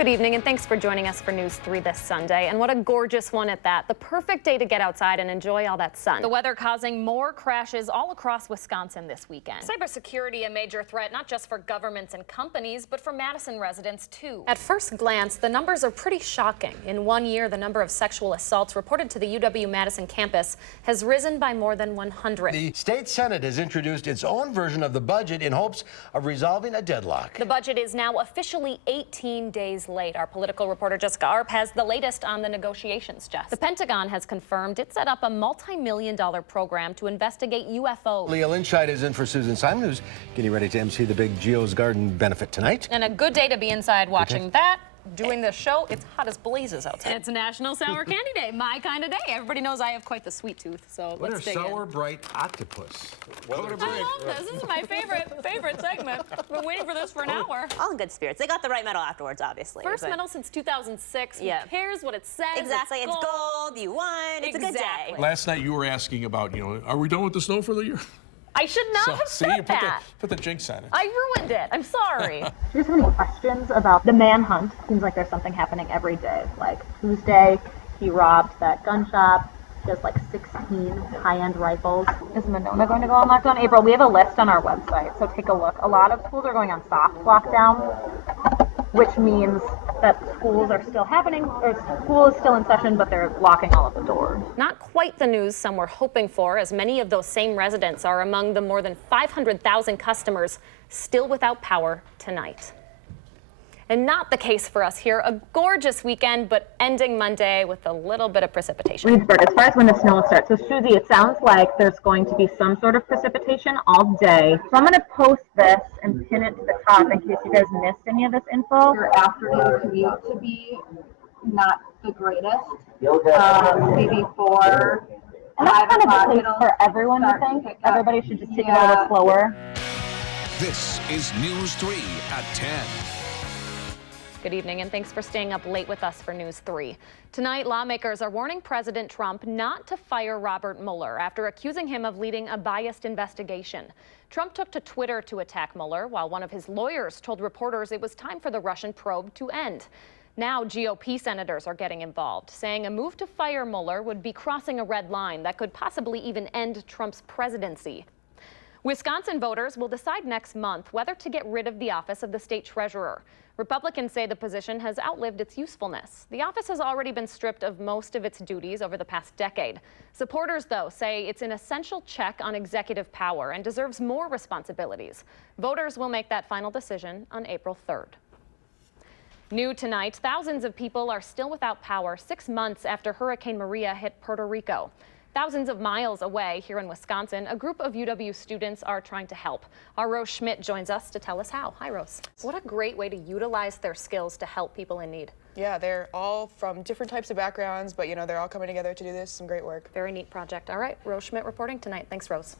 Good evening, and thanks for joining us for News 3 this Sunday. And what a gorgeous one at that. The perfect day to get outside and enjoy all that sun. The weather causing more crashes all across Wisconsin this weekend. Cybersecurity a major threat, not just for governments and companies, but for Madison residents, too. At first glance, the numbers are pretty shocking. In 1 year, the number of sexual assaults reported to the UW-Madison campus has risen by more than 100. The state Senate has introduced its own version of the budget in hopes of resolving a deadlock. The budget is now officially 18 days late. Our political reporter Jessica Arp has the latest on the negotiations, Jess. The Pentagon has confirmed it set up a multi-million-dollar program to investigate UFOs. Leah Linscheid is in for Susan Simon, who's getting ready to MC the big Geo's Garden benefit tonight. And a good day to be inside watching that. Doing this show, it's hot as blazes outside. It's National Sour Candy Day, my kind of day. Everybody knows I have quite the sweet tooth, so let's dig in. Sour bright octopus. I love this. This is my favorite segment. I've been waiting for this for an hour. All in good spirits. They got the right medal afterwards, obviously. First medal since 2006. Yeah. Who cares what it says? Exactly. It's gold. You won. It's a good day. Last night you were asking about, are we done with the snow for the year? I should not have said that. Put the jinx on it. I ruined it. I'm sorry. Do you have any questions about the manhunt? Seems like there's something happening every day. Like Tuesday, he robbed that gun shop. He has like 16 high-end rifles. Is Monona going to go on lockdown? April, we have a list on our website, so take a look. A lot of schools are going on soft lockdown, which means that schools are still happening, or school is still in session, but they're locking all of the doors. Not quite the news some were hoping for, as many of those same residents are among the more than 500,000 customers still without power tonight. And not the case for us here. A gorgeous weekend, but ending Monday with a little bit of precipitation. Reedsburg, as far as when the snow will start, so Susie, it sounds like there's going to be some sort of precipitation all day. So I'm going to post this and pin it to the top in case you guys missed any of this info. Your afternoon commute to be not the greatest. Maybe for... And that's kind of the case for everyone, I think. Everybody should just take it a little slower. This is News 3 at 10. Good evening, and thanks for staying up late with us for News 3. Tonight, lawmakers are warning President Trump not to fire Robert Mueller after accusing him of leading a biased investigation. Trump took to Twitter to attack Mueller, while one of his lawyers told reporters it was time for the Russian probe to end. Now, GOP senators are getting involved, saying a move to fire Mueller would be crossing a red line that could possibly even end Trump's presidency. Wisconsin voters will decide next month whether to get rid of the office of the state treasurer. Republicans say the position has outlived its usefulness. The office has already been stripped of most of its duties over the past decade. Supporters, though, say it's an essential check on executive power and deserves more responsibilities. Voters will make that final decision on April 3rd. New tonight, thousands of people are still without power 6 months after Hurricane Maria hit Puerto Rico. Thousands of miles away here in Wisconsin, a group of UW students are trying to help. Our Rose Schmidt joins us to tell us how. Hi, Rose. What a great way to utilize their skills to help people in need. Yeah, they're all from different types of backgrounds, but they're all coming together to do this. Some great work. Very neat project. All right, Rose Schmidt reporting tonight. Thanks, Rose.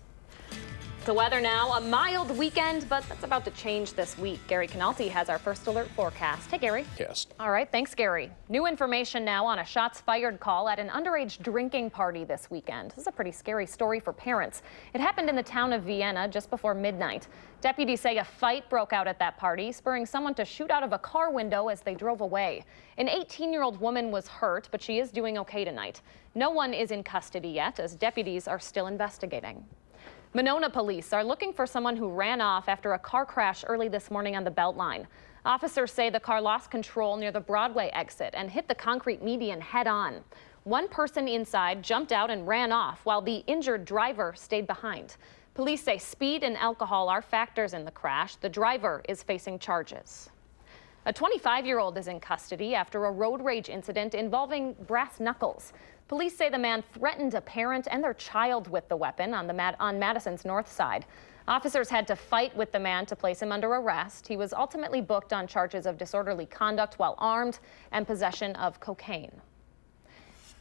The weather now, a mild weekend, but that's about to change this week. Gary Canalti has our first alert forecast. Hey, Gary. Yes. All right, thanks, Gary. New information now on a shots fired call at an underage drinking party this weekend. This is a pretty scary story for parents. It happened in the town of Vienna just before midnight. Deputies say a fight broke out at that party, spurring someone to shoot out of a car window as they drove away. An 18-year-old woman was hurt, but she is doing okay tonight. No one is in custody yet, as deputies are still investigating. Monona police are looking for someone who ran off after a car crash early this morning on the BELTLINE. Officers say the car lost control near the Broadway exit and hit the concrete median head-on. One person inside jumped out and ran off, while the injured driver stayed behind. Police say speed and alcohol are factors in the crash. The driver is facing charges. A 25-year-old is in custody after a road rage incident involving brass knuckles. Police say the man threatened a parent and their child with the weapon on Madison's north side. Officers had to fight with the man to place him under arrest. He was ultimately booked on charges of disorderly conduct while armed and possession of cocaine.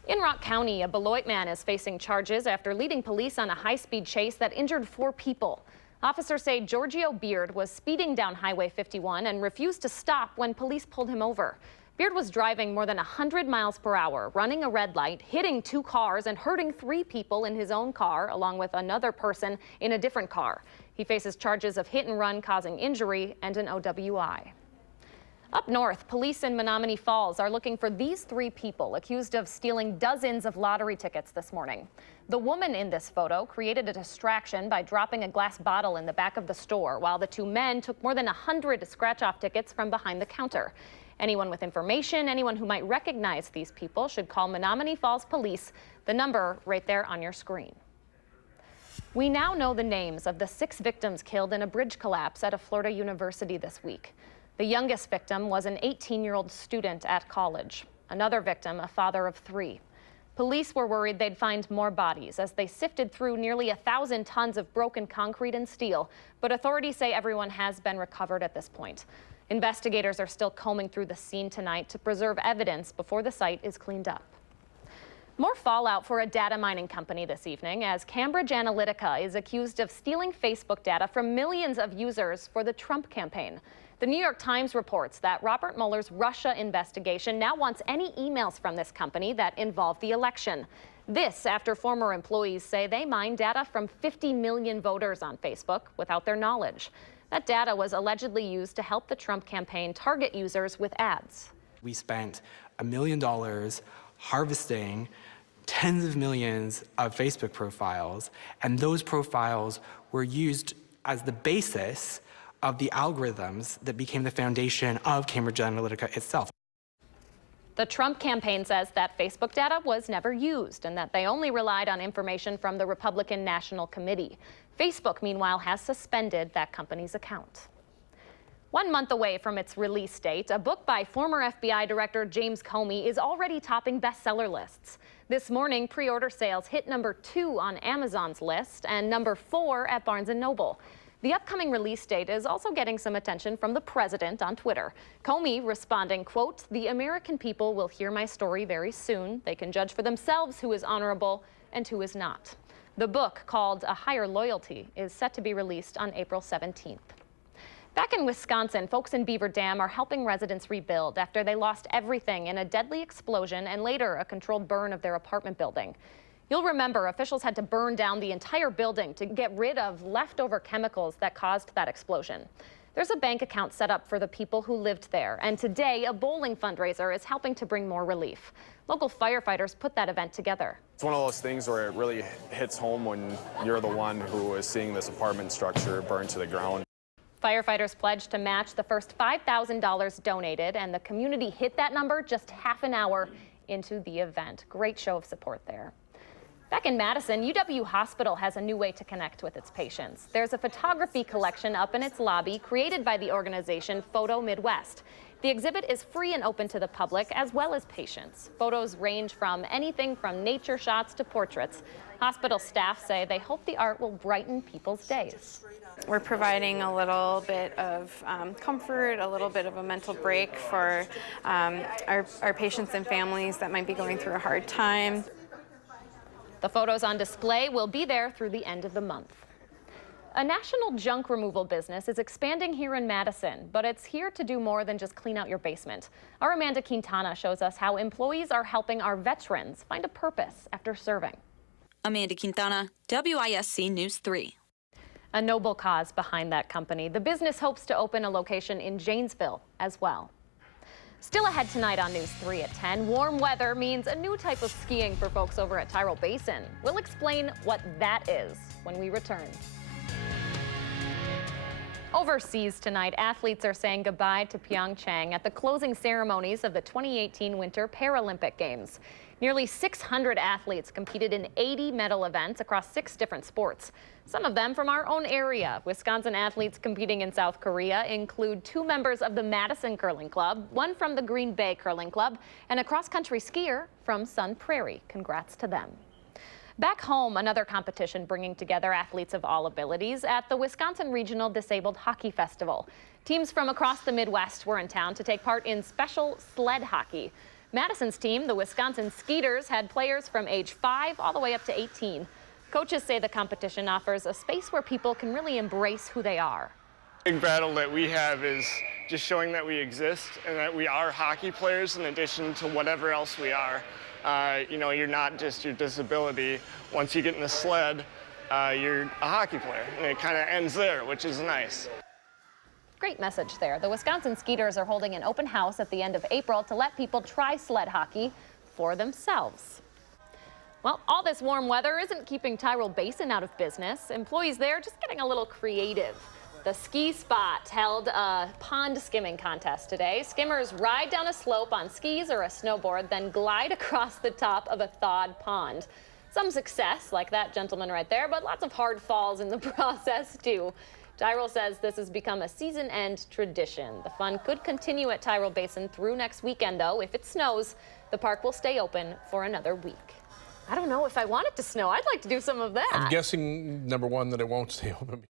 In Rock County, a Beloit man is facing charges after leading police on a high-speed chase that injured 4 people. Officers say Giorgio Beard was speeding down Highway 51 and refused to stop when police pulled him over. Beard was driving more than 100 miles per hour, running a red light, hitting 2 cars, and hurting 3 people in his own car, along with another person in a different car. He faces charges of hit and run causing injury and an OWI. Up north, police in Menomonee Falls are looking for these 3 people accused of stealing dozens of lottery tickets this morning. The woman in this photo created a distraction by dropping a glass bottle in the back of the store, while the 2 men took more than 100 scratch-off tickets from behind the counter. Anyone with information, anyone who might recognize these people should call Menomonee Falls Police, the number right there on your screen. We now know the names of the 6 victims killed in a bridge collapse at a Florida university this week. The youngest victim was an 18-year-old student at college. Another victim, a father of 3. Police were worried they'd find more bodies as they sifted through nearly 1,000 tons of broken concrete and steel, but authorities say everyone has been recovered at this point. Investigators are still combing through the scene tonight to preserve evidence before the site is cleaned up. More fallout for a data mining company this evening as Cambridge Analytica is accused of stealing Facebook data from millions of users for the Trump campaign. The New York Times reports that Robert Mueller's Russia investigation now wants any emails from this company that involve the election. This after former employees say they mined data from 50 million voters on Facebook without their knowledge. That data was allegedly used to help the Trump campaign target users with ads. We spent $1 million harvesting tens of millions of Facebook profiles, and those profiles were used as the basis of the algorithms that became the foundation of Cambridge Analytica itself. The Trump campaign says that Facebook data was never used and that they only relied on information from the Republican National Committee. Facebook, meanwhile, has suspended that company's account. 1 month away from its release date, a book by former FBI Director James Comey is already topping bestseller lists. This morning, pre-order sales hit number 2 on Amazon's list and number 4 at Barnes & Noble. The upcoming release date is also getting some attention from the president on Twitter. Comey responding, quote, "The American people will hear my story very soon. They can judge for themselves who is honorable and who is not." The book, called A Higher Loyalty, is set to be released on April 17th. Back in Wisconsin, folks in Beaver Dam are helping residents rebuild after they lost everything in a deadly explosion and later a controlled burn of their apartment building. You'll remember officials had to burn down the entire building to get rid of leftover chemicals that caused that explosion. There's a bank account set up for the people who lived there, and today a bowling fundraiser is helping to bring more relief. Local firefighters put that event together. It's one of those things where it really hits home when you're the one who is seeing this apartment structure burn to the ground. Firefighters pledged to match the first $5,000 donated, and the community hit that number just half an hour into the event. Great show of support there. Back in Madison, UW Hospital has a new way to connect with its patients. There's a photography collection up in its lobby created by the organization Photo Midwest. The exhibit is free and open to the public as well as patients. Photos range from anything from nature shots to portraits. Hospital staff say they hope the art will brighten people's days. We're providing a little bit of comfort, a little bit of a mental break for our patients and families that might be going through a hard time. The photos on display will be there through the end of the month. A national junk removal business is expanding here in Madison, but it's here to do more than just clean out your basement. Our Amanda Quintana shows us how employees are helping our veterans find a purpose after serving. Amanda Quintana, WISC News 3. A noble cause behind that company. The business hopes to open a location in Janesville as well. Still ahead tonight on News 3 at 10, warm weather means a new type of skiing for folks over at Tyrrell Basin. We'll explain what that is when we return. Overseas tonight, athletes are saying goodbye to Pyeongchang at the closing ceremonies of the 2018 Winter Paralympic Games. Nearly 600 athletes competed in 80 medal events across 6 different sports. Some of them from our own area. Wisconsin athletes competing in South Korea include 2 members of the Madison Curling Club, 1 from the Green Bay Curling Club, and a cross-country skier from Sun Prairie. Congrats to them. Back home, another competition bringing together athletes of all abilities at the Wisconsin Regional Disabled Hockey Festival. Teams from across the Midwest were in town to take part in special sled hockey. Madison's team, the Wisconsin Skeeters, had players from age 5 all the way up to 18. Coaches say the competition offers a space where people can really embrace who they are. The big battle that we have is just showing that we exist and that we are hockey players in addition to whatever else we are. You're not just your disability. Once you get in the sled, you're a hockey player, and it kind of ends there, which is nice. Great message there. The Wisconsin Skeeters are holding an open house at the end of April to let people try sled hockey for themselves. Well, all this warm weather isn't keeping Tyrrell Basin out of business. Employees there just getting a little creative. The Ski Spot held a pond skimming contest today. Skimmers ride down a slope on skis or a snowboard, then glide across the top of a thawed pond. Some success, like that gentleman right there, but lots of hard falls in the process, too. Tyrrell says this has become a season-end tradition. The fun could continue at Tyrrell Basin through next weekend, though. If it snows, the park will stay open for another week. I don't know if I want it to snow. I'd like to do some of that. I'm guessing, number one, that it won't stay open.